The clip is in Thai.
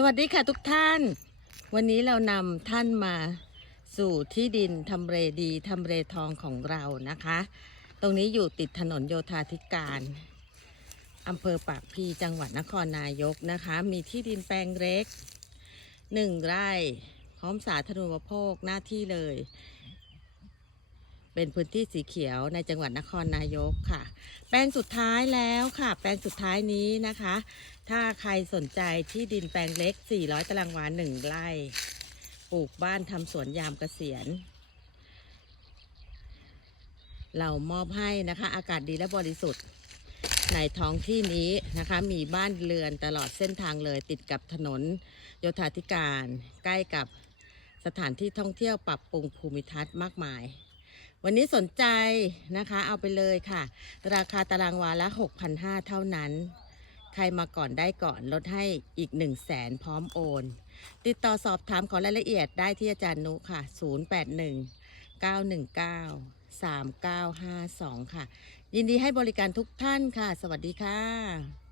สวัสดีค่ะทุกท่าน วันนี้เรานำท่านมาสู่ที่ดินทำเลดีทำเลทองของเรานะคะ ตรงนี้อยู่ติดถนนโยธาธิการอำเภอปากพีจังหวัดนครนายกนะคะ มีที่ดินแปลงเล็กหนึ่งไร่พร้อมสาธารณูปโภคหน้าที่เลย เป็นพื้นที่สีเขียวในจังหวัดนครนายกค่ะ แปลงสุดท้ายแล้วค่ะ แปลงสุดท้ายนี้นะคะ ถ้าใครสนใจที่ดินแปลงเล็ก 400 ตารางวาหนึ่งไร่ปลูกบ้านทำสวนยามเกษียณ เรามอบให้นะคะ อากาศดีและบริสุทธิ์ ในท้องที่นี้นะคะ มีบ้านเรือนตลอดเส้นทางเลยติดกับถนน โยธาธิการ ใกล้กับสถานที่ท่องเที่ยวปรับปรุงภูมิทัศน์มากมาย วันนี้สนใจนะคะเอาไปเลยค่ะ ราคาตารางวาละ6,500 เท่านั้น ใครมาก่อนได้ก่อนลดให้อีก 1 0 0 0 0แสนพร้อมโอน ติดต่อสอบถามขอรายละเอียดได้ที่อาจารย์นุค่ะ 081 919 3952 ค่ะ ยินดีให้บริการทุกท่านค่ะ สวัสดีค่ะ